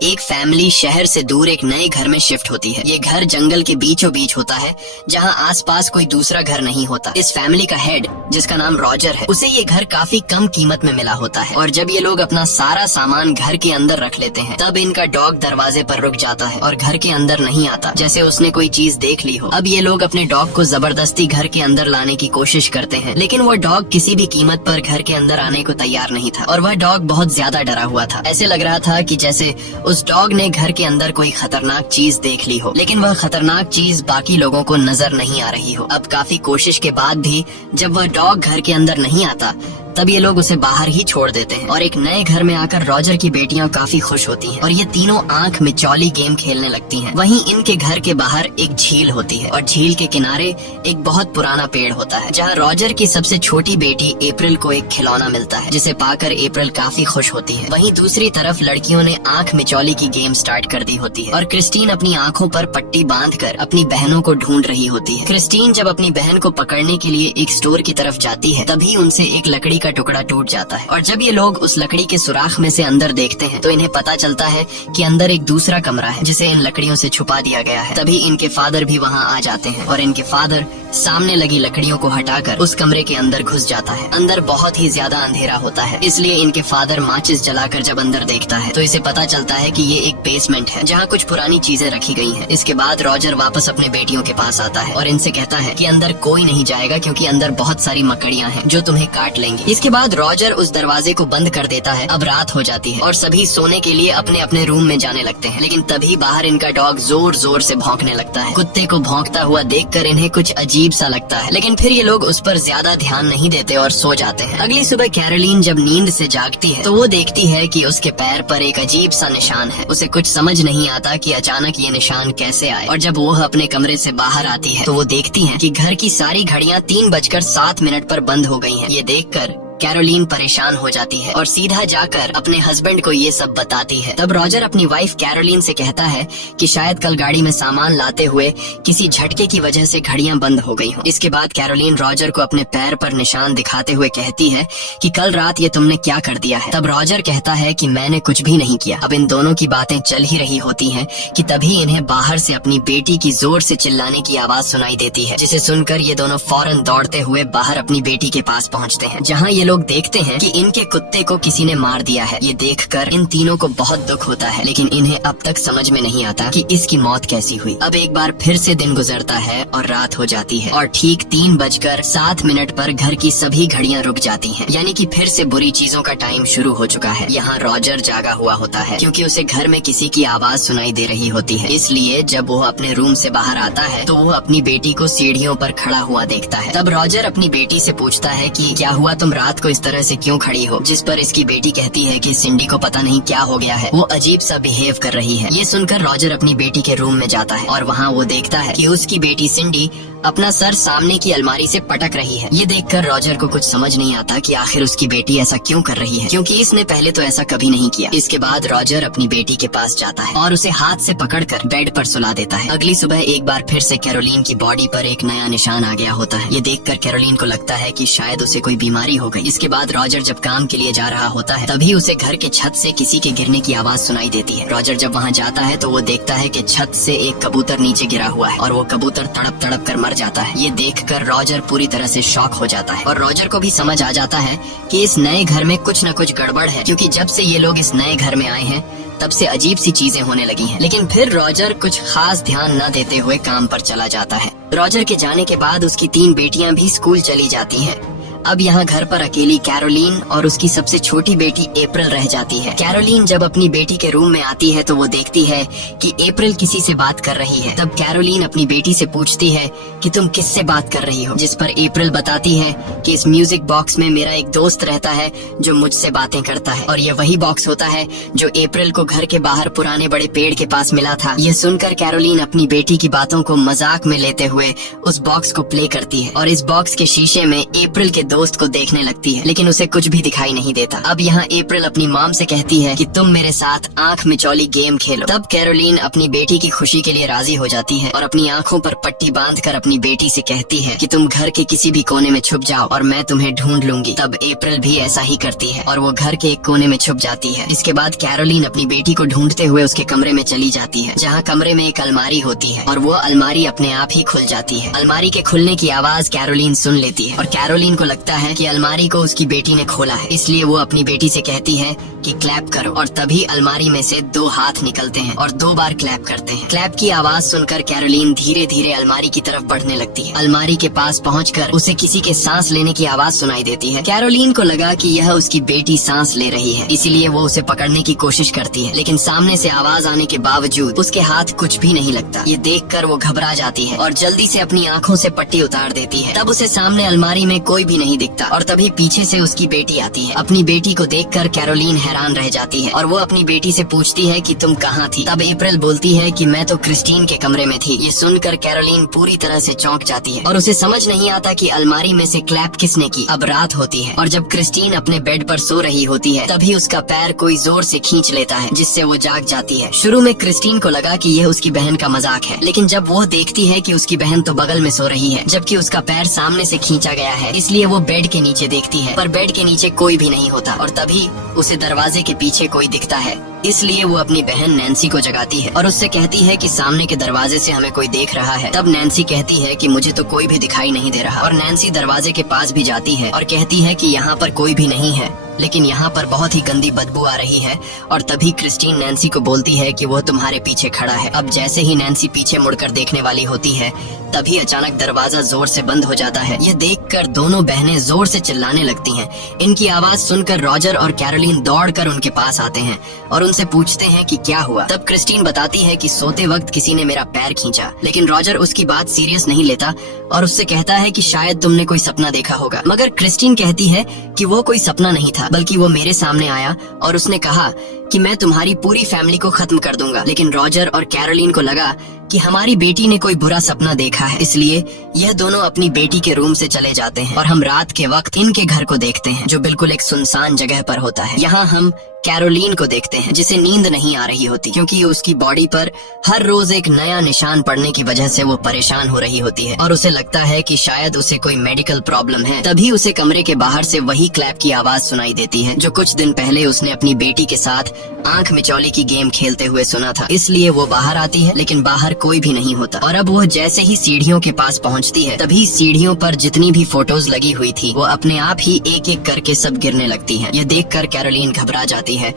एक फैमिली शहर से दूर एक नए घर में शिफ्ट होती है। ये घर जंगल के बीचों बीच होता है जहाँ आसपास कोई दूसरा घर नहीं होता। इस फैमिली का हेड, जिसका नाम रॉजर है, उसे ये घर काफी कम कीमत में मिला होता है। और जब ये लोग अपना सारा सामान घर के अंदर रख लेते हैं, तब इनका डॉग दरवाजे पर रुक जाता है और घर के अंदर नहीं आता, जैसे उसने कोई चीज देख ली हो। अब ये लोग अपने डॉग को जबरदस्ती घर के अंदर लाने की कोशिश करते हैं, लेकिन वो डॉग किसी भी कीमत पर घर के अंदर आने को तैयार नहीं था और वह डॉग बहुत ज्यादा डरा हुआ था। ऐसे लग रहा था कि जैसे उस डॉग ने घर के अंदर कोई खतरनाक चीज देख ली हो, लेकिन वह खतरनाक चीज बाकी लोगों को नजर नहीं आ रही हो। अब काफी कोशिश के बाद भी जब वह डॉग घर के अंदर नहीं आता, तब ये लोग उसे बाहर ही छोड़ देते हैं। और एक नए घर में आकर रॉजर की बेटियां काफी खुश होती हैं और ये तीनों आंख मिचौली गेम खेलने लगती हैं। वहीं इनके घर के बाहर एक झील होती है और झील के किनारे एक बहुत पुराना पेड़ होता है, जहाँ रॉजर की सबसे छोटी बेटी अप्रैल को एक खिलौना मिलता है, जिसे पाकर अप्रैल काफी खुश होती है। वहीं दूसरी तरफ लड़कियों ने आंख मिचौली की गेम स्टार्ट कर दी होती है और क्रिस्टीन अपनी आंखों पर पट्टी बांधकर अपनी बहनों को ढूंढ रही होती है। क्रिस्टीन जब अपनी बहन को पकड़ने के लिए एक स्टोर की तरफ जाती है, तभी उनसे एक लकड़ी का टुकड़ा टूट जाता है और जब ये लोग उस लकड़ी के सुराख में से अंदर देखते हैं, तो इन्हें पता चलता है कि अंदर एक दूसरा कमरा है, जिसे इन लकड़ियों से छुपा दिया गया है। तभी इनके फादर भी वहाँ आ जाते हैं और इनके फादर सामने लगी लकड़ियों को हटाकर उस कमरे के अंदर घुस जाता है। अंदर बहुत ही ज्यादा अंधेरा होता है, इसलिए इनके फादर माचिस जलाकर जब अंदर देखता है, तो इसे पता चलता है कि ये एक बेसमेंट है, जहाँ कुछ पुरानी चीजें रखी गई हैं। इसके बाद रॉजर वापस अपने बेटियों के पास आता है और इनसे कहता है कि अंदर कोई नहीं जाएगा, क्योंकि अंदर बहुत सारी मकड़ियाँ हैं जो तुम्हें काट लेंगी। इसके बाद रॉजर उस दरवाजे को बंद कर देता है। अब रात हो जाती है और सभी सोने के लिए अपने अपने रूम में जाने लगते हैं, लेकिन तभी बाहर इनका डॉग जोर जोर से भौंकने लगता है। कुत्ते को भौंकता हुआ देखकर इन्हें कुछ अजीब सा लगता है, लेकिन फिर ये लोग उस पर ज्यादा ध्यान नहीं देते और सो जाते हैं। अगली सुबह कैरोलीन जब नींद से जागती है, तो वो देखती है कि उसके पैर पर एक अजीब सा निशान है। उसे कुछ समझ नहीं आता कि अचानक ये निशान कैसे आए, और जब वो अपने कमरे से बाहर आती है, तो वो देखती है कि घर की सारी घड़ियां 3:07 पर बंद हो गई हैं। ये देखकर कैरोलीन परेशान हो जाती है और सीधा जाकर अपने हस्बैंड को ये सब बताती है। तब रॉजर अपनी वाइफ कैरोलीन से कहता है कि शायद कल गाड़ी में सामान लाते हुए किसी झटके की वजह से घड़ियां बंद हो गई हों। इसके बाद कैरोलीन रॉजर को अपने पैर पर निशान दिखाते हुए कहती है कि कल रात ये तुमने क्या कर दिया है। तब रॉजर कहता है कि मैंने कुछ भी नहीं किया। अब इन दोनों की बातें चल ही रही होती हैं कि तभी इन्हें बाहर से अपनी बेटी की जोर से चिल्लाने की आवाज सुनाई देती है, जिसे सुनकर ये दोनों फौरन दौड़ते हुए बाहर अपनी बेटी के पास पहुँचते हैं, जहाँ ये लोग देखते हैं कि इनके कुत्ते को किसी ने मार दिया है। ये देखकर इन तीनों को बहुत दुख होता है, लेकिन इन्हें अब तक समझ में नहीं आता कि इसकी मौत कैसी हुई। अब एक बार फिर से दिन गुजरता है और रात हो जाती है और ठीक 3:07 पर घर की सभी घड़ियां रुक जाती हैं, यानी कि फिर से बुरी चीजों का टाइम शुरू हो चुका है। यहाँ रॉजर जागा हुआ होता है, क्योंकि उसे घर में किसी की आवाज सुनाई दे रही होती है। इसलिए जब वो अपने रूम से बाहर आता है, तो वो अपनी बेटी को सीढ़ियों पर खड़ा हुआ देखता है। तब रॉजर अपनी बेटी से पूछता है कि क्या हुआ, तुम रात को इस तरह से क्यों खड़ी हो? जिस पर इसकी बेटी कहती है कि सिंडी को पता नहीं क्या हो गया है, वो अजीब सा बिहेव कर रही है। ये सुनकर रॉजर अपनी बेटी के रूम में जाता है और वहाँ वो देखता है कि उसकी बेटी सिंडी अपना सर सामने की अलमारी से पटक रही है। ये देखकर रॉजर को कुछ समझ नहीं आता कि आखिर उसकी बेटी ऐसा क्यों कर रही है, क्योंकि इसने पहले तो ऐसा कभी नहीं किया। इसके बाद रॉजर अपनी बेटी के पास जाता है और उसे हाथ से पकड़कर बेड पर सुला देता है। अगली सुबह एक बार फिर से कैरोलीन की बॉडी पर एक नया निशान आ गया होता है। ये देखकर कैरोलीन को लगता है कि शायद उसे कोई बीमारी हो गई। इसके बाद रॉजर जब काम के लिए जा रहा होता है, तभी उसे घर के छत से किसी के गिरने की आवाज सुनाई देती है। रॉजर जब वहाँ जाता है, तो वो देखता है कि छत से एक कबूतर नीचे गिरा हुआ है और वो कबूतर तड़प तड़प कर मर जाता है। ये देखकर रॉजर पूरी तरह से शॉक हो जाता है और रॉजर को भी समझ आ जाता है कि इस नए घर में कुछ न कुछ गड़बड़ है, क्योंकि जब से ये लोग इस नए घर में आए हैं, तब से अजीब सी चीजें होने लगी हैं। लेकिन फिर रॉजर कुछ खास ध्यान न देते हुए काम पर चला जाता है। रॉजर के जाने के बाद उसकी 3 बेटियां भी स्कूल चली जाती हैं। अब यहाँ घर पर अकेली कैरोलीन और उसकी सबसे छोटी बेटी अप्रैल रह जाती है। कैरोलीन जब अपनी बेटी के रूम में आती है, तो वो देखती है कि अप्रैल किसी से बात कर रही है। तब कैरोलीन अपनी बेटी से पूछती है कि तुम किससे बात कर रही हो, जिस पर अप्रैल बताती है कि इस म्यूजिक बॉक्स में मेरा एक दोस्त रहता है जो मुझसे बातें करता है, और ये वही बॉक्स होता है जो अप्रैल को घर के बाहर पुराने बड़े पेड़ के पास मिला था। ये सुनकर कैरोलीन अपनी बेटी की बातों को मजाक में लेते हुए उस बॉक्स को प्ले करती है और इस बॉक्स के शीशे में अप्रैल के दोस्त को देखने लगती है, लेकिन उसे कुछ भी दिखाई नहीं देता। अब यहाँ अप्रैल अपनी मॉम से कहती है कि तुम मेरे साथ आंख मिचौली गेम खेलो। तब कैरोलीन अपनी बेटी की खुशी के लिए राजी हो जाती है और अपनी आंखों पर पट्टी बांधकर अपनी बेटी से कहती है कि तुम घर के किसी भी कोने में छुप जाओ और मैं तुम्हें ढूंढ लूंगी। तब अप्रैल भी ऐसा ही करती है और वो घर के एक कोने में छुप जाती है। इसके बाद कैरोलीन अपनी बेटी को ढूंढते हुए उसके कमरे में चली जाती है, जहाँ कमरे में एक अलमारी होती है और वो अलमारी अपने आप ही खुल जाती है। अलमारी के खुलने की आवाज कैरोलीन सुन लेती है और कैरोलीन को लगता है कि अलमारी को उसकी बेटी ने खोला है, इसलिए वो अपनी बेटी से कहती है कि क्लैप करो। और तभी अलमारी में से 2 हाथ निकलते हैं और 2 बार क्लैप करते हैं। क्लैप की आवाज सुनकर कैरोलीन धीरे धीरे अलमारी की तरफ बढ़ने लगती है। अलमारी के पास पहुंचकर उसे किसी के सांस लेने की आवाज सुनाई देती है। कैरोलीन को लगा कि यह उसकी बेटी सांस ले रही है, इसीलिए वो उसे पकड़ने की कोशिश करती है, लेकिन सामने से आवाज आने के बावजूद उसके हाथ कुछ भी नहीं लगता। ये देखकर वो घबरा जाती है और जल्दी से अपनी आंखों से पट्टी उतार देती है। तब उसे सामने अलमारी में कोई भी नहीं दिखता और तभी पीछे से उसकी बेटी आती है। अपनी बेटी को देखकर कैरोलीन हैरान रह जाती है और वो अपनी बेटी से पूछती है कि तुम कहाँ थी। तब अप्रैल बोलती है कि मैं तो क्रिस्टीन के कमरे में थी। ये सुनकर कैरोलीन पूरी तरह से चौंक जाती है और उसे समझ नहीं आता कि अलमारी में से क्लैप किसने की। अब रात होती है और जब क्रिस्टीन अपने बेड पर सो रही होती है तभी उसका पैर कोई जोर से खींच लेता है, जिससे वो जाग जाती है। शुरू में क्रिस्टीन को लगा कि यह उसकी बहन का मजाक है, लेकिन जब वो देखती है कि उसकी बहन तो बगल में सो रही है जबकि उसका पैर सामने से खींचा गया है, इसलिए वो बेड के नीचे देखती है, पर बेड के नीचे कोई भी नहीं होता। और तभी उसे दरवाजे के पीछे कोई दिखता है, इसलिए वो अपनी बहन नैन्सी को जगाती है और उससे कहती है कि सामने के दरवाजे से हमें कोई देख रहा है। तब नैन्सी कहती है कि मुझे तो कोई भी दिखाई नहीं दे रहा और नैन्सी दरवाजे के पास भी जाती है और कहती है कि यहाँ पर कोई भी नहीं है, लेकिन यहाँ पर बहुत ही गंदी बदबू आ रही है। और तभी क्रिस्टीन नैन्सी को बोलती है कि वो तुम्हारे पीछे खड़ा है। अब जैसे ही नैन्सी पीछे मुड़कर देखने वाली होती है तभी अचानक दरवाजा जोर से बंद हो जाता है। यह देखकर दोनों बहनें जोर से चिल्लाने लगती हैं। इनकी आवाज सुनकर रॉजर और कैरोलीन दौड़कर उनके पास आते हैं और उनसे पूछते हैं कि क्या हुआ। तब क्रिस्टीन बताती है कि सोते वक्त किसी ने मेरा पैर खींचा, लेकिन रॉजर उसकी बात सीरियस नहीं लेता और उससे कहता है कि शायद तुमने कोई सपना देखा होगा। मगर क्रिस्टीन कहती है कि वो कोई सपना नहीं था, बल्कि वो मेरे सामने आया और उसने कहा कि मैं तुम्हारी पूरी फैमिली को खत्म कर दूंगा। लेकिन रॉजर और कैरोलीन को लगा कि हमारी बेटी ने कोई बुरा सपना देखा है, इसलिए यह दोनों अपनी बेटी के रूम से चले जाते हैं और हम रात के वक्त इनके घर को देखते हैं, जो बिल्कुल एक सुनसान जगह पर होता है। यहाँ हम कैरोलीन को देखते हैं जिसे नींद नहीं आ रही होती, क्योंकि उसकी बॉडी पर हर रोज एक नया निशान पड़ने की वजह से वो परेशान हो रही होती है और उसे लगता है कि शायद उसे कोई मेडिकल प्रॉब्लम है। तभी उसे कमरे के बाहर से वही क्लैप की आवाज सुनाई देती है जो कुछ दिन पहले उसने अपनी बेटी के साथ आंख मिचौली की गेम खेलते हुए सुना था। इसलिए वो बाहर आती है, लेकिन बाहर कोई भी नहीं होता। और अब वो जैसे ही सीढ़ियों के पास पहुंचती है तभी सीढ़ियों पर जितनी भी फोटोज लगी हुई थी वो अपने आप ही एक एक करके सब गिरने लगती हैं। ये देखकर कैरोलीन घबरा जाती है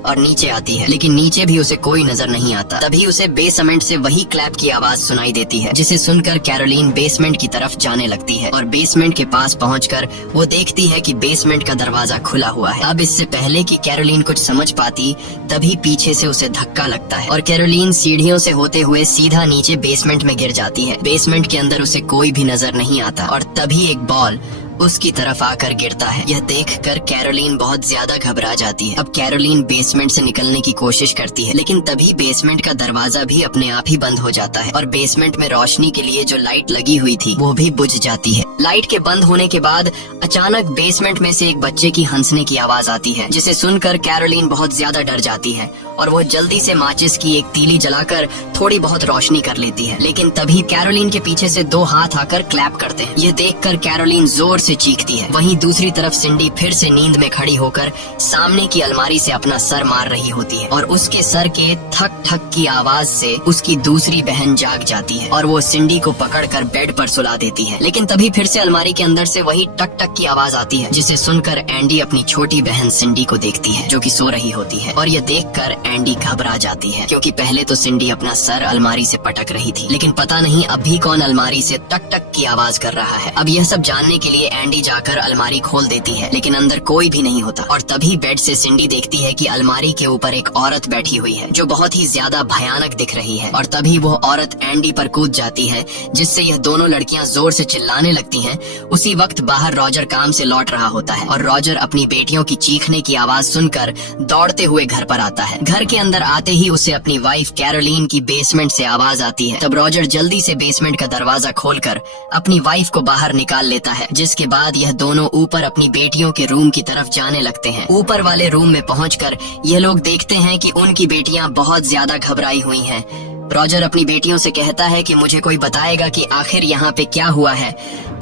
और नीचे आती है, लेकिन नीचे भी उसे कोई नजर नहीं आता। तभी उसे बेसमेंट से वही क्लैप की आवाज सुनाई देती है, जिसे सुनकर कैरोलीन बेसमेंट की तरफ जाने लगती है और बेसमेंट के पास पहुंचकर वो देखती है कि बेसमेंट का दरवाजा खुला हुआ है। अब इससे पहले कि कैरोलीन कुछ समझ पाती तभी पीछे से उसे धक्का लगता है और कैरोलीन सीढ़ियों से होते हुए सीधा नीचे बेसमेंट में गिर जाती है। बेसमेंट के अंदर उसे कोई भी नजर नहीं आता और तभी एक बॉल उसकी तरफ आकर गिरता है। यह देखकर कैरोलीन बहुत ज्यादा घबरा जाती है। अब कैरोलीन बेसमेंट से निकलने की कोशिश करती है, लेकिन तभी बेसमेंट का दरवाजा भी अपने आप ही बंद हो जाता है और बेसमेंट में रोशनी के लिए जो लाइट लगी हुई थी वो भी बुझ जाती है। लाइट के बंद होने के बाद अचानक बेसमेंट में से एक बच्चे की हंसने की आवाज आती है, जिसे सुनकर कैरोलीन बहुत ज्यादा डर जाती है और वो जल्दी से माचिस की एक तीली जलाकर थोड़ी बहुत रोशनी कर लेती है। लेकिन तभी कैरोलीन के पीछे से 2 हाथ आकर क्लैप करते हैं। यह देखकर कैरोलीन जोर से चीखती है। वहीं दूसरी तरफ सिंडी फिर से नींद में खड़ी होकर सामने की अलमारी से अपना सर मार रही होती है और उसके सर के ठक ठक की आवाज से उसकी दूसरी बहन जाग जाती है और वो सिंडी को पकड़कर बेड पर सुला देती है। लेकिन तभी फिर से अलमारी के अंदर से वही टक टक की आवाज आती है, जिसे सुनकर एंडी अपनी छोटी बहन सिंडी को देखती है जो कि सो रही होती है और यह देखकर एंडी घबरा जाती है, क्योंकि पहले तो सिंडी अपना सर अलमारी से पटक रही थी, लेकिन पता नहीं अभी कौन अलमारी से टक टक की आवाज कर रहा है। अब यह सब जानने के लिए एंडी जाकर अलमारी खोल देती है, लेकिन अंदर कोई भी नहीं होता और तभी बेड से सिंडी देखती है कि अलमारी के ऊपर एक औरत बैठी हुई है जो बहुत ही ज्यादा भयानक दिख रही है। और तभी वो औरत एंडी पर कूद जाती है, जिससे यह दोनों लड़कियां जोर से चिल्लाने लगती हैं। उसी वक्त बाहर रॉजर काम से लौट रहा होता है और रॉजर अपनी बेटियों की चीखने की आवाज सुनकर दौड़ते हुए घर पर आता है। घर के अंदर आते ही उसे अपनी वाइफ कैरोलीन की बेसमेंट से आवाज आती है। तब रॉजर जल्दी से बेसमेंट का दरवाजा खोलकर अपनी वाइफ को बाहर निकाल लेता है, जिसके बाद यह दोनों ऊपर अपनी बेटियों के रूम की तरफ जाने लगते हैं। ऊपर वाले रूम में पहुंचकर यह लोग देखते हैं कि उनकी बेटियां बहुत ज्यादा घबराई हुई हैं। रॉजर अपनी बेटियों से कहता है कि मुझे कोई बताएगा कि आखिर यहाँ पे क्या हुआ है।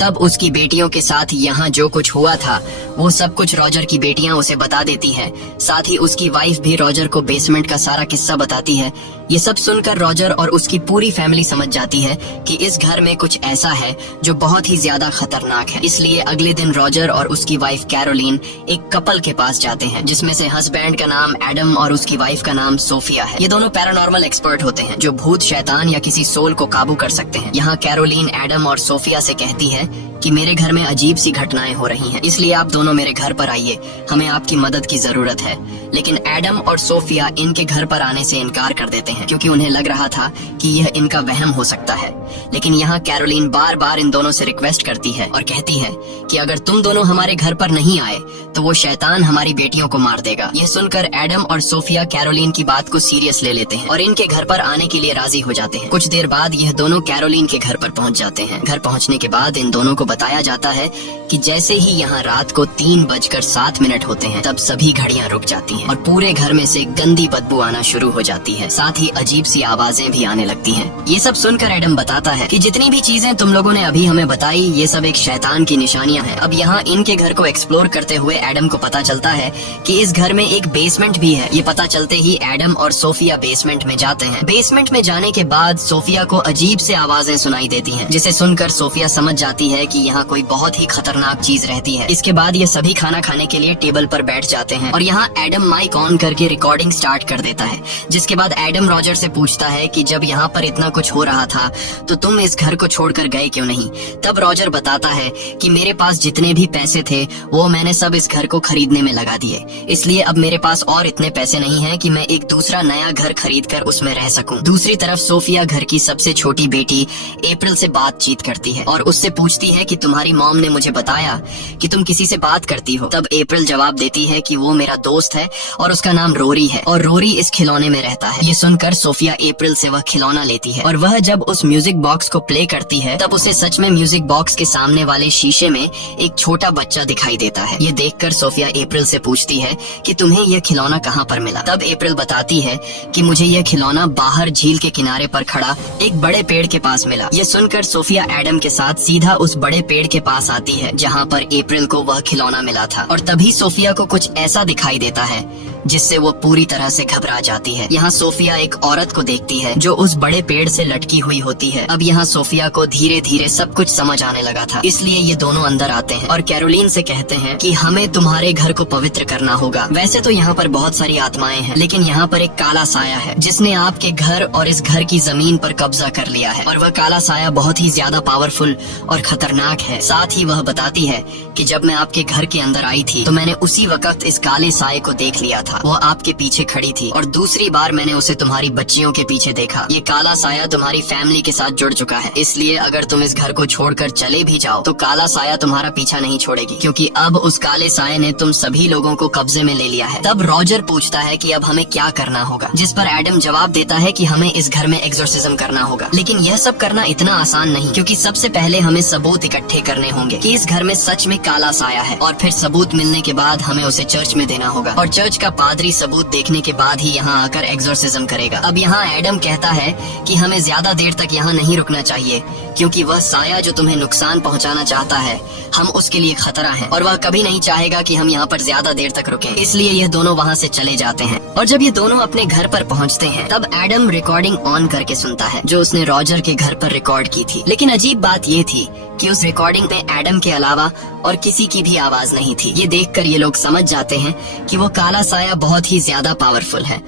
तब उसकी बेटियों के साथ यहाँ जो कुछ हुआ था वो सब कुछ रॉजर की बेटियां उसे बता देती हैं। साथ ही उसकी वाइफ भी रॉजर को बेसमेंट का सारा किस्सा बताती है। ये सब सुनकर रॉजर और उसकी पूरी फैमिली समझ जाती है कि इस घर में कुछ ऐसा है जो बहुत ही ज्यादा खतरनाक है। इसलिए अगले दिन रॉजर और उसकी वाइफ कैरोलीन एक कपल के पास जाते हैं, जिसमें से हस्बैंड का नाम एडम और उसकी वाइफ का नाम सोफिया है। ये दोनों पैरानॉर्मल एक्सपर्ट होते हैं जो भूत, शैतान या किसी सोल को काबू कर सकते हैं। यहाँ कैरोलीन एडम और सोफिया से कहती है कि मेरे घर में अजीब सी घटनाएं हो रही हैं, इसलिए आप दोनों मेरे घर पर आइए, हमें आपकी मदद की जरूरत है। लेकिन एडम और सोफिया इनके घर पर आने से इनकार कर देते हैं, क्योंकि उन्हें लग रहा था कि यह इनका वहम हो सकता है। लेकिन यहाँ कैरोलीन बार बार इन दोनों से रिक्वेस्ट करती है और कहती है कि अगर तुम दोनों हमारे घर पर नहीं आए तो वो शैतान हमारी बेटियों को मार देगा। यह सुनकर एडम और सोफिया कैरोलीन की बात को सीरियस ले लेते हैं और इनके घर पर आने के लिए राजी हो जाते हैं। कुछ देर बाद यह दोनों कैरोलीन के घर पर पहुंच जाते हैं। घर पहुंचने के बाद इन दोनों को बताया जाता है कि जैसे ही यहाँ रात को 3:07 होते हैं, तब सभी घड़ियां रुक जाती हैं और पूरे घर में से गंदी बदबू आना शुरू हो जाती है। साथ ही अजीब सी आवाजें भी आने लगती हैं। ये सब सुनकर एडम बताता है कि जितनी भी चीजें तुम लोगों ने अभी हमें बताई, ये सब एक शैतान की निशानियां हैं। अब यहाँ इनके घर को एक्सप्लोर करते हुए एडम को पता चलता है कि इस घर में एक बेसमेंट भी है। ये पता चलते ही एडम और सोफिया बेसमेंट में जाते हैं। बेसमेंट में जाने के बाद सोफिया को अजीब से आवाजें सुनाई देती हैं, जिसे सुनकर सोफिया समझ जाती है कि यहाँ कोई बहुत ही खतरनाक चीज रहती है। इसके बाद ये सभी खाना खाने के लिए टेबल पर बैठ जाते हैं और यहाँ एडम माइक ऑन करके रिकॉर्डिंग स्टार्ट कर देता है। जिसके बाद एडम रॉजर से पूछता है कि जब यहाँ पर इतना कुछ हो रहा था तो तुम इस घर को छोड़कर गए क्यों नहीं। तब रॉजर बताता है कि मेरे पास जितने भी पैसे थे वो मैंने सब इस घर को खरीदने में लगा दिए, इसलिए अब मेरे पास और इतने पैसे नहीं हैं कि मैं एक दूसरा नया घर खरीद कर उसमें रह सकूं। दूसरी तरफ सोफिया घर की सबसे छोटी बेटी अप्रैल से बातचीत करती है और उससे पूछती है कि तुम्हारी मॉम ने मुझे बताया कि तुम किसी से बात करती हो। तब अप्रैल जवाब देती है कि वो मेरा दोस्त है और उसका नाम रोरी है और रोरी इस खिलौने में रहता है। ये सुनकर सोफिया अप्रैल से वह खिलौना लेती है और वह जब उस म्यूजिक बॉक्स को प्ले करती है तब उसे सच में म्यूजिक बॉक्स के सामने वाले शीशे में एक छोटा बच्चा दिखाई देता है। ये देखकर सोफिया अप्रैल से पूछती है कि तुम्हें यह खिलौना कहाँ पर मिला। तब अप्रैल बताती है कि मुझे यह खिलौना बाहर झील के किनारे पर खड़ा एक बड़े पेड़ के पास मिला। ये सुनकर सोफिया एडम के साथ सीधा उस बड़े पेड़ के पास आती है जहाँ पर अप्रैल को वह खिलौना मिला था और तभी सोफिया को कुछ ऐसा दिखाई देता है जिससे वो पूरी तरह से घबरा जाती है। यहाँ सोफिया एक औरत को देखती है जो उस बड़े पेड़ से लटकी हुई होती है। अब यहाँ सोफिया को धीरे धीरे सब कुछ समझ आने लगा था, इसलिए ये दोनों अंदर आते हैं और कैरोलीन से कहते हैं कि हमें तुम्हारे घर को पवित्र करना होगा। वैसे तो यहाँ पर बहुत सारी आत्माएं हैं, लेकिन यहाँ पर एक काला साया है जिसने आपके घर और इस घर की जमीन पर कब्जा कर लिया है और वह काला साया बहुत ही ज्यादा पावरफुल और खतरनाक है। साथ ही वह बताती है कि जब मैं आपके घर के अंदर आई थी तो मैंने उसी वक्त इस काले साये को देख लिया था। वो आपके पीछे खड़ी थी और दूसरी बार मैंने उसे तुम्हारी बच्चियों के पीछे देखा। ये काला साया तुम्हारी फैमिली के साथ जुड़ चुका है, इसलिए अगर तुम इस घर को छोड़कर चले भी जाओ तो काला साया तुम्हारा पीछा नहीं छोड़ेगी, क्योंकि अब उस काले साये ने तुम सभी लोगों को कब्जे में ले लिया है। तब रॉजर पूछता है कि अब हमें क्या करना होगा, जिस पर एडम जवाब देता है कि हमें इस घर में एक्सोर्सिज्म करना होगा। लेकिन यह सब करना इतना आसान नहीं, क्योंकि सबसे पहले हमें सबूत इकट्ठे करने होंगे कि इस घर में सच में काला साया है और फिर सबूत मिलने के बाद हमें उसे चर्च में देना होगा और चर्च का पादरी सबूत देखने के बाद ही यहाँ आकर एक्सोर्सिज्म करेगा। अब यहाँ एडम कहता है कि हमें ज्यादा देर तक यहाँ नहीं रुकना चाहिए, क्योंकि वह साया जो तुम्हें नुकसान पहुँचाना चाहता है हम उसके लिए खतरा है और वह कभी नहीं चाहेगा कि हम यहाँ पर ज्यादा देर तक रुकें। इसलिए ये दोनों वहाँ से चले जाते हैं और जब ये दोनों अपने घर पर पहुँचते हैं तब एडम रिकॉर्डिंग ऑन करके सुनता है जो उसने रॉजर के घर पर रिकॉर्ड की थी। लेकिन अजीब बात ये थी कि उस रिकॉर्डिंग में एडम के अलावा और किसी की भी आवाज नहीं थी। ये देखकर ये लोग समझ जाते हैं कि वो काला साया बहुत ही ज्यादा पावरफुल है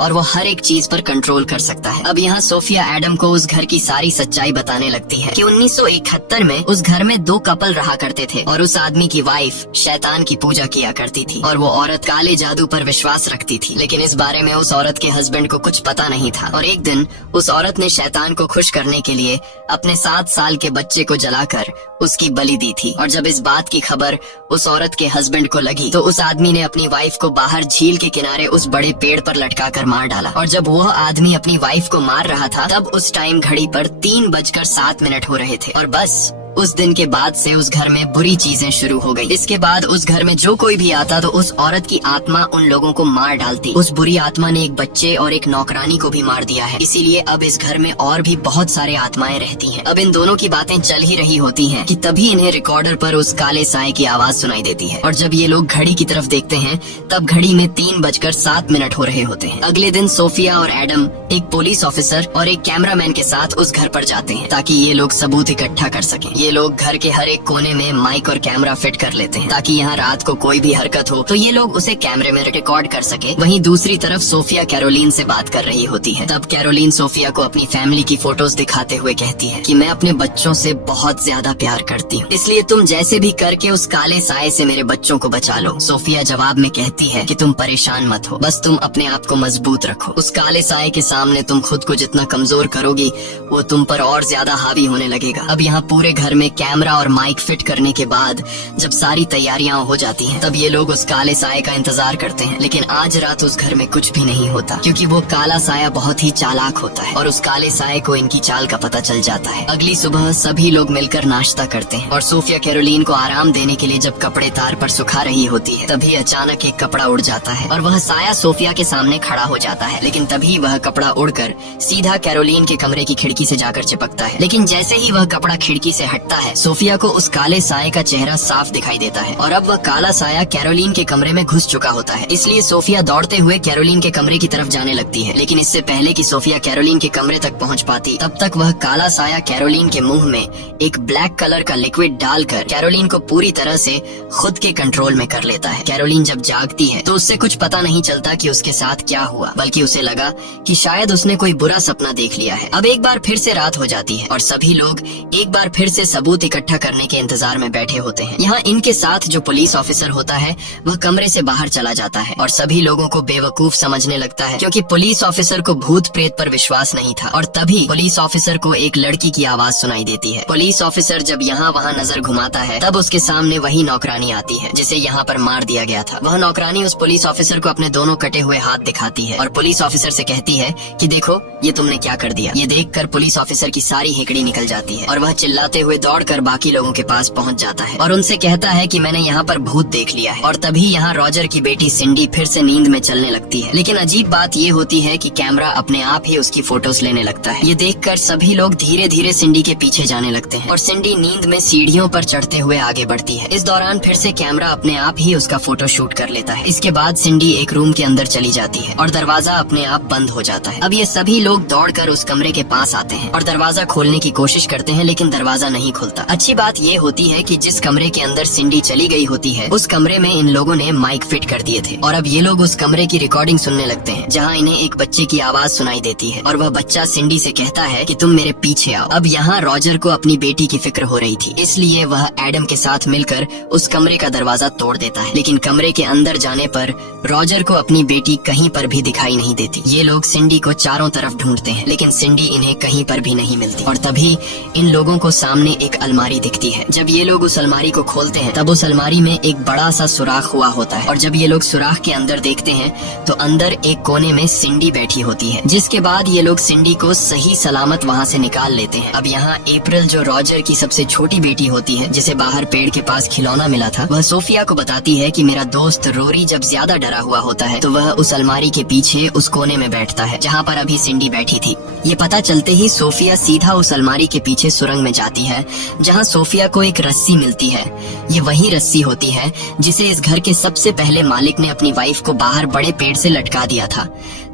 और वो हर एक चीज पर कंट्रोल कर सकता है। अब यहाँ सोफिया एडम को उस घर की सारी सच्चाई बताने लगती है कि 1971 में उस घर में 2 कपल रहा करते थे और उस आदमी की वाइफ शैतान की पूजा किया करती थी और वो औरत काले जादू पर विश्वास रखती थी। लेकिन इस बारे में उस औरत के हस्बैंड को कुछ पता नहीं था और एक दिन उस औरत ने शैतान को खुश करने के लिए अपने 7 साल के बच्चे को जलाकर उसकी बलि दी थी। और जब इस बात की खबर उस औरत के हस्बैंड को लगी तो उस आदमी ने अपनी वाइफ को बाहर झील के किनारे उस बड़े पेड़ पर लटका कर मार डाला। और जब वह आदमी अपनी वाइफ को मार रहा था तब उस टाइम घड़ी पर 3:07 हो रहे थे। और बस उस दिन के बाद से उस घर में बुरी चीजें शुरू हो गई। इसके बाद उस घर में जो कोई भी आता तो उस औरत की आत्मा उन लोगों को मार डालती। उस बुरी आत्मा ने एक बच्चे और एक नौकरानी को भी मार दिया है, इसीलिए अब इस घर में और भी बहुत सारे आत्माएं रहती हैं। अब इन दोनों की बातें चल ही रही होती हैं कि तभी इन्हें रिकॉर्डर पर उस काले साए की आवाज सुनाई देती है। और जब ये लोग घड़ी की तरफ देखते हैं तब घड़ी में 3:07 हो रहे होते हैं। अगले दिन सोफिया और एडम एक पुलिस ऑफिसर और एक कैमरामैन के साथ उस घर पर जाते हैं ताकि ये लोग सबूत इकट्ठा कर सकें। ये लोग घर के हर एक कोने में माइक और कैमरा फिट कर लेते हैं ताकि यहाँ रात को कोई भी हरकत हो तो ये लोग उसे कैमरे में रिकॉर्ड कर सके। वहीं दूसरी तरफ सोफिया कैरोलीन से बात कर रही होती है। तब कैरोलीन सोफिया को अपनी फैमिली की फोटोज दिखाते हुए कहती है कि मैं अपने बच्चों से बहुत ज्यादा प्यार करती हूँ, इसलिए तुम जैसे भी करके उस काले साए से मेरे बच्चों को बचा लो। सोफिया जवाब में कहती है कि तुम परेशान मत हो, बस तुम अपने आप को मजबूत रखो। उस काले साए के सामने तुम खुद को जितना कमजोर करोगी वो तुम पर और ज्यादा हावी होने लगेगा। अब यहाँ पूरे घर में कैमरा और माइक फिट करने के बाद जब सारी तैयारियां हो जाती हैं तब ये लोग उस काले साए का इंतजार करते हैं। लेकिन आज रात उस घर में कुछ भी नहीं होता क्योंकि वो काला साया बहुत ही चालाक होता है और उस काले साए को इनकी चाल का पता चल जाता है। अगली सुबह सभी लोग मिलकर नाश्ता करते हैं और सोफिया कैरोलीन को आराम देने के लिए जब कपड़े तार पर सुखा रही होती है तभी अचानक एक कपड़ा उड़ जाता है और वह साया सोफिया के सामने खड़ा हो जाता है। लेकिन तभी वह कपड़ा उड़कर सीधा कैरोलीन के कमरे की खिड़की से जाकर चिपकता है। लेकिन जैसे ही वह कपड़ा खिड़की से हटता है सोफिया को उस काले साए का चेहरा साफ दिखाई देता है और अब वह काला साया कैरोलीन के कमरे में घुस चुका होता है। इसलिए सोफिया दौड़ते हुए कैरोलीन के कमरे की तरफ जाने लगती है। लेकिन इससे पहले कि सोफिया कैरोलीन के कमरे तक पहुंच पाती तब तक वह काला साया कैरोलीन के मुंह में एक ब्लैक कलर का लिक्विड डालकर कैरोलीन को पूरी तरह से खुद के कंट्रोल में कर लेता है। कैरोलीन जब जागती है तो उससे कुछ पता नहीं चलता कि उसके साथ क्या हुआ, बल्कि उसे लगा कि शायद उसने कोई बुरा सपना देख लिया है। अब एक बार फिर से रात हो जाती है और सभी लोग एक बार फिर से सबूत इकट्ठा करने के इंतजार में बैठे होते हैं। यहाँ इनके साथ जो पुलिस ऑफिसर होता है वह कमरे से बाहर चला जाता है और सभी लोगों को बेवकूफ समझने लगता है क्योंकि पुलिस ऑफिसर को भूत प्रेत पर विश्वास नहीं था। और तभी पुलिस ऑफिसर को एक लड़की की आवाज सुनाई देती है। पुलिस ऑफिसर जब यहाँ वहाँ नजर घुमाता है तब उसके सामने वही नौकरानी आती है जिसे यहाँ पर मार दिया गया था। वह नौकरानी उस पुलिस ऑफिसर को अपने दोनों कटे हुए हाथ दिखाती है और पुलिस ऑफिसर से कहती है कि देखो ये तुमने क्या कर दिया। ये देखकर पुलिस ऑफिसर की सारी हेकड़ी निकल जाती है और वह चिल्लाते हुए दौड़कर बाकी लोगों के पास पहुंच जाता है और उनसे कहता है कि मैंने यहाँ पर भूत देख लिया है। और तभी यहाँ रॉजर की बेटी सिंडी फिर से नींद में चलने लगती है। लेकिन अजीब बात ये होती है कि कैमरा अपने आप ही उसकी फोटोज लेने लगता है। ये देखकर सभी लोग धीरे धीरे सिंडी के पीछे जाने लगते हैं और सिंडी नींद में सीढ़ियों पर चढ़ते हुए आगे बढ़ती है। इस दौरान फिर से कैमरा अपने आप ही उसका फोटो शूट कर लेता है। इसके बाद सिंडी एक रूम के अंदर चली जाती है और दरवाजा अपने आप बंद हो जाता है। अब ये सभी लोग दौड़कर उस कमरे के पास आते हैं और दरवाजा खोलने की कोशिश करते हैं लेकिन दरवाजा नहीं खुलता। अच्छी बात ये होती है कि जिस कमरे के अंदर सिंडी चली गई होती है उस कमरे में इन लोगों ने माइक फिट कर दिए थे और अब ये लोग उस कमरे की रिकॉर्डिंग सुनने लगते हैं जहाँ इन्हें एक बच्चे की आवाज सुनाई देती है और वह बच्चा सिंडी से कहता है कि तुम मेरे पीछे आओ। अब यहाँ रॉजर को अपनी बेटी की फिक्र हो रही थी, इसलिए वह एडम के साथ मिलकर उस कमरे का दरवाजा तोड़ देता है। लेकिन कमरे के अंदर जाने पर रॉजर को अपनी बेटी कहीं पर भी दिखाई नहीं देती। ये लोग सिंडी को चारों तरफ ढूंढते हैं लेकिन सिंडी इन्हें कहीं पर भी नहीं मिलती। और तभी इन लोगों को सामने एक अलमारी दिखती है। जब ये लोग उस अलमारी को खोलते हैं तब उस अलमारी में एक बड़ा सा सुराख हुआ होता है और जब ये लोग सुराख के अंदर देखते हैं तो अंदर एक कोने में सिंडी बैठी होती है, जिसके बाद ये लोग सिंडी को सही सलामत वहाँ से निकाल लेते हैं। अब यहाँ अप्रैल जो रॉजर की सबसे छोटी बेटी होती है जिसे बाहर पेड़ के पास खिलौना मिला था, वह सोफिया को बताती है कि मेरा दोस्त रोरी जब ज्यादा डरा हुआ होता है तो वह उस अलमारी के पीछे उस कोने में बैठता है जहाँ पर अभी सिंडी बैठी थी। ये पता चलते ही सोफिया सीधा उस अलमारी के पीछे सुरंग में जाती है जहाँ सोफिया को एक रस्सी मिलती है। ये वही रस्सी होती है जिसे इस घर के सबसे पहले मालिक ने अपनी वाइफ को बाहर बड़े पेड़ से लटका दिया था।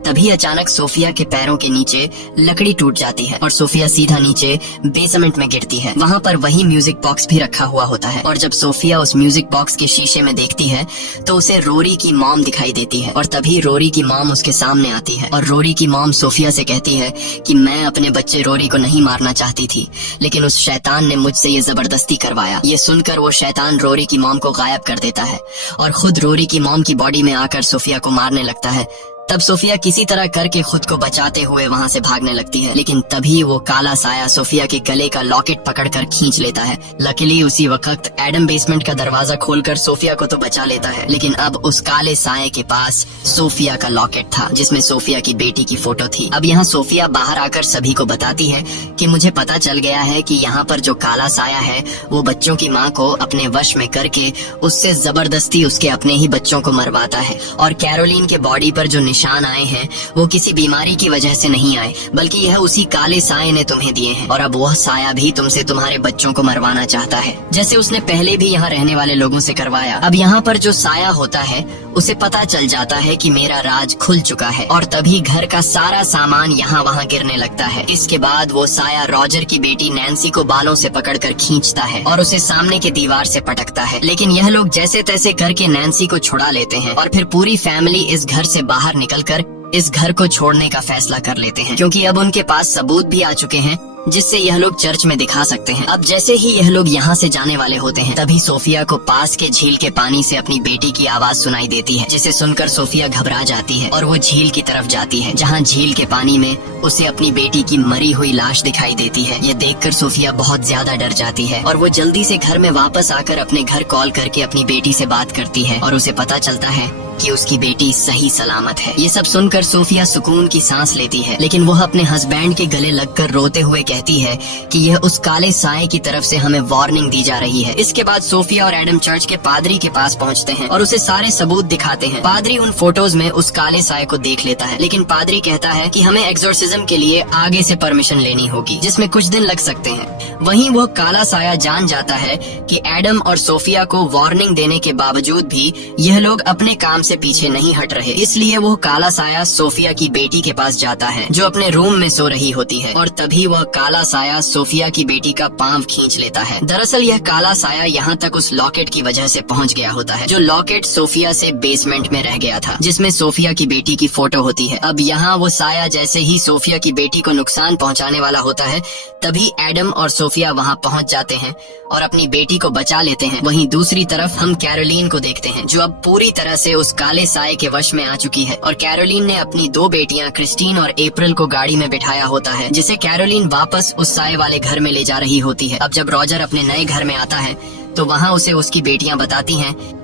तभी अचानक सोफिया के पैरों के नीचे लकड़ी टूट जाती है और सोफिया सीधा नीचे बेसमेंट में गिरती है। वहाँ पर वही म्यूजिक बॉक्स भी रखा हुआ होता है और जब सोफिया उस म्यूजिक बॉक्स के शीशे में देखती है तो उसे रोरी की मॉम दिखाई देती है और तभी रोरी की मॉम उसके सामने आती है और रोरी की मॉम सोफिया से कहती है कि मैं अपने बच्चे रोरी को नहीं मारना चाहती थी लेकिन उस शैतान ने मुझसे ये जबरदस्ती करवाया। ये सुनकर वो शैतान रोरी की मॉम को गायब कर देता है और खुद रोरी की मॉम की बॉडी में आकर सोफिया को मारने लगता है। तब सोफिया किसी तरह करके खुद को बचाते हुए वहाँ से भागने लगती है, लेकिन तभी वो काला साया सोफिया के गले का लॉकेट पकड़कर खींच लेता है। लकीली उसी वक्त एडम बेसमेंट का दरवाजा खोलकर सोफिया को तो बचा लेता है, लेकिन अब उस काले साये के पास सोफिया का लॉकेट था जिसमें सोफिया की बेटी की फोटो थी। अब यहाँ सोफिया बाहर आकर सभी को बताती है कि मुझे पता चल गया है कि यहाँ पर जो काला साया है वो बच्चों की माँ को अपने वश में करके उससे जबरदस्ती उसके अपने ही बच्चों को मरवाता है। और कैरोलिन के बॉडी पर जो निशान आए हैं वो किसी बीमारी की वजह से नहीं आए, बल्कि यह उसी काले साये ने तुम्हें दिए हैं। और अब वह साया भी तुमसे तुम्हारे बच्चों को मरवाना चाहता है, जैसे उसने पहले भी यहाँ रहने वाले लोगों से करवाया। अब यहाँ पर जो साया होता है उसे पता चल जाता है कि मेरा राज खुल चुका है, और तभी घर का सारा सामान यहाँ वहाँ गिरने लगता है। इसके बाद वो साया रॉजर की बेटी नैन्सी को बालों से पकड़कर खींचता है और उसे सामने के दीवार से पटकता है। लेकिन यह लोग जैसे तैसे करके नैन्सी को छुड़ा लेते हैं और फिर पूरी फैमिली इस घर से बाहर निकलकर इस घर को छोड़ने का फैसला कर लेते हैं, क्योंकि अब उनके पास सबूत भी आ चुके हैं जिससे यह लोग चर्च में दिखा सकते हैं। अब जैसे ही यह लोग यहाँ से जाने वाले होते हैं तभी सोफिया को पास के झील के पानी से अपनी बेटी की आवाज सुनाई देती है, जिसे सुनकर सोफिया घबरा जाती है और वो झील की तरफ जाती है, जहाँ झील के पानी में उसे अपनी बेटी की मरी हुई लाश दिखाई देती है। ये देखकर सोफिया बहुत ज्यादा डर जाती है और वो जल्दी से घर में वापस आकर अपने घर कॉल करके अपनी बेटी से बात करती है और उसे पता चलता है कि उसकी बेटी सही सलामत है। ये सब सुनकर सोफिया सुकून की सांस लेती है, लेकिन वह अपने हस्बैंड के गले लगकर रोते हुए कहती है कि यह उस काले साये की तरफ से हमें वार्निंग दी जा रही है। इसके बाद सोफिया और एडम चर्च के पादरी के पास पहुंचते हैं और उसे सारे सबूत दिखाते हैं। पादरी उन फोटोज में उस काले साये को देख लेता है, लेकिन पादरी कहता है कि हमें एक्सोर्सिज्म के लिए आगे से परमिशन लेनी होगी, जिसमें कुछ दिन लग सकते हैं। वहीं वह काला साया जान जाता है कि एडम और सोफिया को वार्निंग देने के बावजूद भी यह लोग अपने काम से पीछे नहीं हट रहे, इसलिए वो काला साया सोफिया की बेटी के पास जाता है जो अपने रूम में सो रही होती है, और तभी वह काला साया सोफिया की बेटी का पांव खींच लेता है। दरअसल यह काला साया यहाँ तक उस लॉकेट की वजह से पहुँच गया होता है, जो लॉकेट सोफिया से बेसमेंट में रह गया था, जिसमें सोफिया की बेटी की फोटो होती है। अब यहाँ वो साया जैसे ही सोफिया की बेटी को नुकसान पहुँचाने वाला होता है तभी एडम और सोफिया वहाँ पहुँच जाते हैं और अपनी बेटी को बचा लेते हैं। वहीं दूसरी तरफ हम कैरोलिन को देखते हैं, जो अब पूरी तरह से उस काले साये के वश में आ चुकी है, और कैरोलिन ने अपनी दो बेटियां क्रिस्टीन और अप्रैल को गाड़ी में बिठाया होता है, जिसे कैरोलिन वापस उस साये वाले घर में ले जा रही होती है। अब जब रॉजर अपने नए घर में आता है तो वहाँ उसे उसकी बेटियां बताती हैं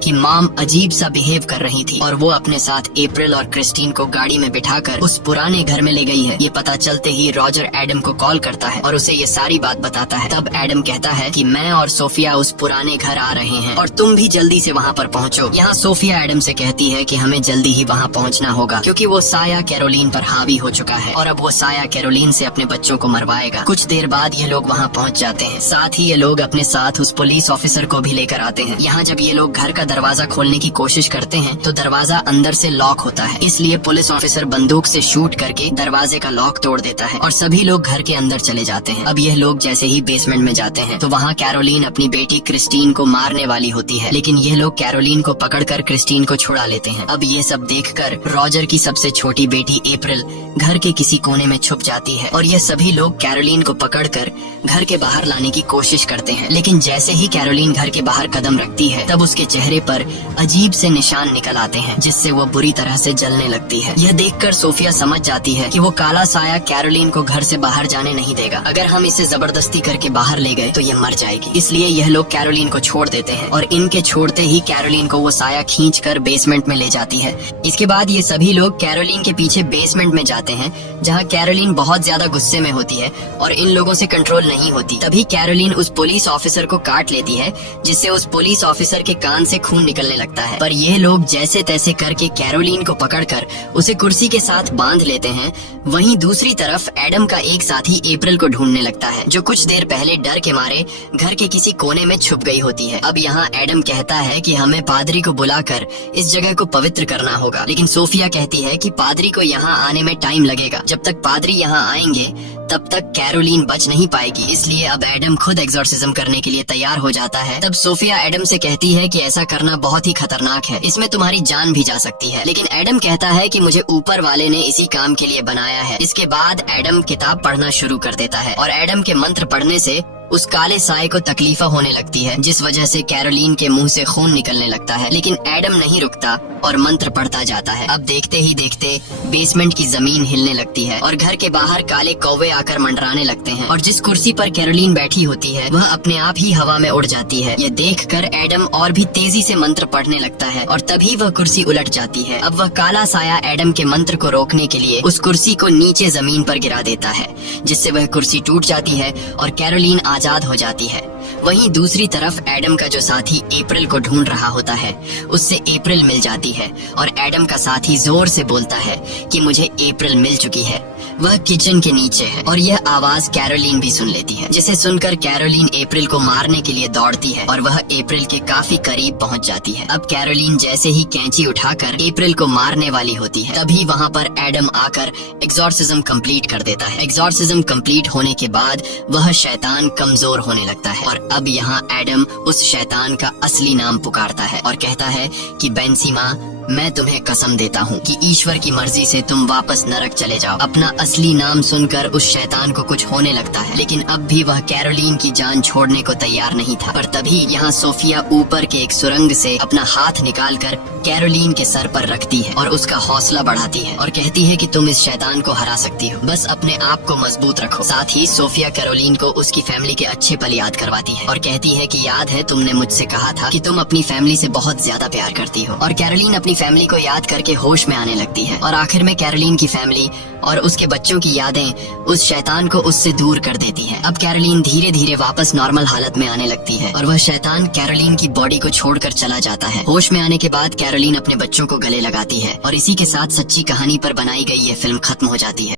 कि मॉम अजीब सा बिहेव कर रही थी और वो अपने साथ अप्रैल और क्रिस्टीन को गाड़ी में बिठाकर उस पुराने घर में ले गई है। ये पता चलते ही रॉजर एडम को कॉल करता है और उसे ये सारी बात बताता है। तब एडम कहता है कि मैं और सोफिया उस पुराने घर आ रहे हैं और तुम भी जल्दी से वहाँ पर पहुँचो। यहाँ सोफिया एडम से कहती है कि हमें जल्दी ही वहाँ पहुँचना होगा, क्योंकि वो साया कैरोलिन पर हावी हो चुका है और अब वो साया कैरोलिन से अपने बच्चों को मरवाएगा। कुछ देर बाद ये लोग वहाँ पहुँच जाते हैं। साथ ही ये लोग अपने साथ उस पुलिस ऑफिसर को भी लेकर आते हैं। यहाँ जब ये लोग घर का दरवाजा खोलने की कोशिश करते हैं तो दरवाजा अंदर से लॉक होता है, इसलिए पुलिस ऑफिसर बंदूक से शूट करके दरवाजे का लॉक तोड़ देता है और सभी लोग घर के अंदर चले जाते हैं। अब यह लोग जैसे ही बेसमेंट में जाते हैं तो वहाँ कैरोलिन अपनी बेटी क्रिस्टीन को मारने वाली होती है, लेकिन यह लोग कैरोलिन को पकड़कर क्रिस्टीन को छुड़ा लेते हैं। अब ये सब देखकर रॉजर की सबसे छोटी बेटी अप्रैल घर के किसी कोने में छुप जाती है और ये सभी लोग कैरोलिन को पकड़कर घर के बाहर लाने की कोशिश करते हैं, लेकिन जैसे ही कैरोलिन घर के बाहर कदम रखती है तब उसके चेहरे पर अजीब से निशान निकल आते हैं, जिससे वो बुरी तरह से जलने लगती है। यह देखकर सोफिया समझ जाती है कि वो काला साया कैरोलिन को घर से बाहर जाने नहीं देगा। अगर हम इसे जबरदस्ती करके बाहर ले गए तो ये मर जाएगी, इसलिए यह लोग कैरोलिन को छोड़ देते हैं और इनके छोड़ते ही कैरोलिन को वो साया खींचकर बेसमेंट में ले जाती है। इसके बाद ये सभी लोग कैरोलिन के पीछे बेसमेंट में जाते हैं, जहाँ कैरोलिन बहुत ज्यादा गुस्से में होती है और इन लोगों से कंट्रोल नहीं होती। तभी कैरोलिन उस पुलिस ऑफिसर को काट लेती है, जिससे उस पुलिस ऑफिसर के कान से खून निकलने लगता है। पर ये लोग जैसे तैसे करके कैरोलिन को पकड़कर उसे कुर्सी के साथ बांध लेते हैं। वहीं दूसरी तरफ एडम का एक साथी अप्रैल को ढूंढने लगता है, जो कुछ देर पहले डर के मारे घर के किसी कोने में छुप गई होती है। अब यहाँ एडम कहता है कि हमें पादरी को बुलाकर इस जगह को पवित्र करना होगा, लेकिन सोफिया कहती है कि पादरी को यहाँ आने में टाइम लगेगा। जब तक पादरी यहाँ आएंगे तब तक कैरोलिन बच नहीं पाएगी, इसलिए अब एडम खुद एक्सोर्सिज्म करने के लिए तैयार हो जाता है। तब सोफिया एडम से कहती है कि ऐसा करना बहुत ही खतरनाक है, इसमें तुम्हारी जान भी जा सकती है, लेकिन एडम कहता है कि मुझे ऊपर वाले ने इसी काम के लिए बनाया है। इसके बाद एडम किताब पढ़ना शुरू कर देता है और एडम के मंत्र पढ़ने से उस काले साए को तकलीफा होने लगती है, जिस वजह से कैरोलीन के मुंह से खून निकलने लगता है। लेकिन एडम नहीं रुकता और मंत्र पढ़ता जाता है। अब देखते ही देखते बेसमेंट की जमीन हिलने लगती है और घर के बाहर काले कौवे आकर मंडराने लगते हैं और जिस कुर्सी पर कैरोलीन बैठी होती है वह अपने आप ही हवा में उड़ जाती है। ये देखकर एडम और भी तेजी से मंत्र पढ़ने लगता है और तभी वह कुर्सी उलट जाती है। अब वह काला साया एडम के मंत्र को रोकने के लिए उस कुर्सी को नीचे जमीन पर गिरा देता है, जिससे वह कुर्सी टूट जाती है और कैरोलीन आजाद हो जाती है। वहीं दूसरी तरफ एडम का जो साथी अप्रैल को ढूंढ रहा होता है, उससे अप्रैल मिल जाती है और एडम का साथी जोर से बोलता है कि मुझे अप्रैल मिल चुकी है। वह किचन के नीचे है और यह आवाज कैरोलीन भी सुन लेती है, जिसे सुनकर कैरोलीन अप्रैल को मारने के लिए दौड़ती है और वह अप्रैल के काफी करीब पहुंच जाती है। अब कैरोलीन जैसे ही कैंची उठाकर अप्रैल को मारने वाली होती है, तभी वहां पर एडम आकर एग्जॉर्सिज्म कंप्लीट कर देता है। एग्जॉर्सिज्म कंप्लीट होने के बाद वह शैतान कमजोर होने लगता है और अब यहाँ एडम उस शैतान का असली नाम पुकारता है और कहता है कि बेंसीमा, मैं तुम्हें कसम देता हूँ कि ईश्वर की मर्जी से तुम वापस नरक चले जाओ। अपना असली नाम सुनकर उस शैतान को कुछ होने लगता है, लेकिन अब भी वह कैरोलीन की जान छोड़ने को तैयार नहीं था। पर तभी यहाँ सोफिया ऊपर के एक सुरंग से अपना हाथ निकालकर कैरोलीन के सर पर रखती है और उसका हौसला बढ़ाती है और कहती है कि तुम इस शैतान को हरा सकती हो, बस अपने आप को मजबूत रखो। साथ ही सोफिया कैरोलीन को उसकी फैमिली के अच्छे पल याद करवाती है और कहती है कि याद है तुमने मुझसे कहा था कि तुम अपनी फैमिली से बहुत ज्यादा प्यार करती हो। और कैरोलीन अपनी फैमिली को याद करके होश में आने लगती है और आखिर में कैरोलीन की फैमिली और उसके बच्चों की यादें उस शैतान को उससे दूर कर देती है। अब कैरोलीन धीरे धीरे वापस नॉर्मल हालत में आने लगती है और वह शैतान कैरोलीन की बॉडी को छोड़कर चला जाता है। होश में आने के बाद कैरोलीन अपने बच्चों को गले लगाती है और इसी के साथ सच्ची कहानी पर बनाई गई ये फिल्म खत्म हो जाती है।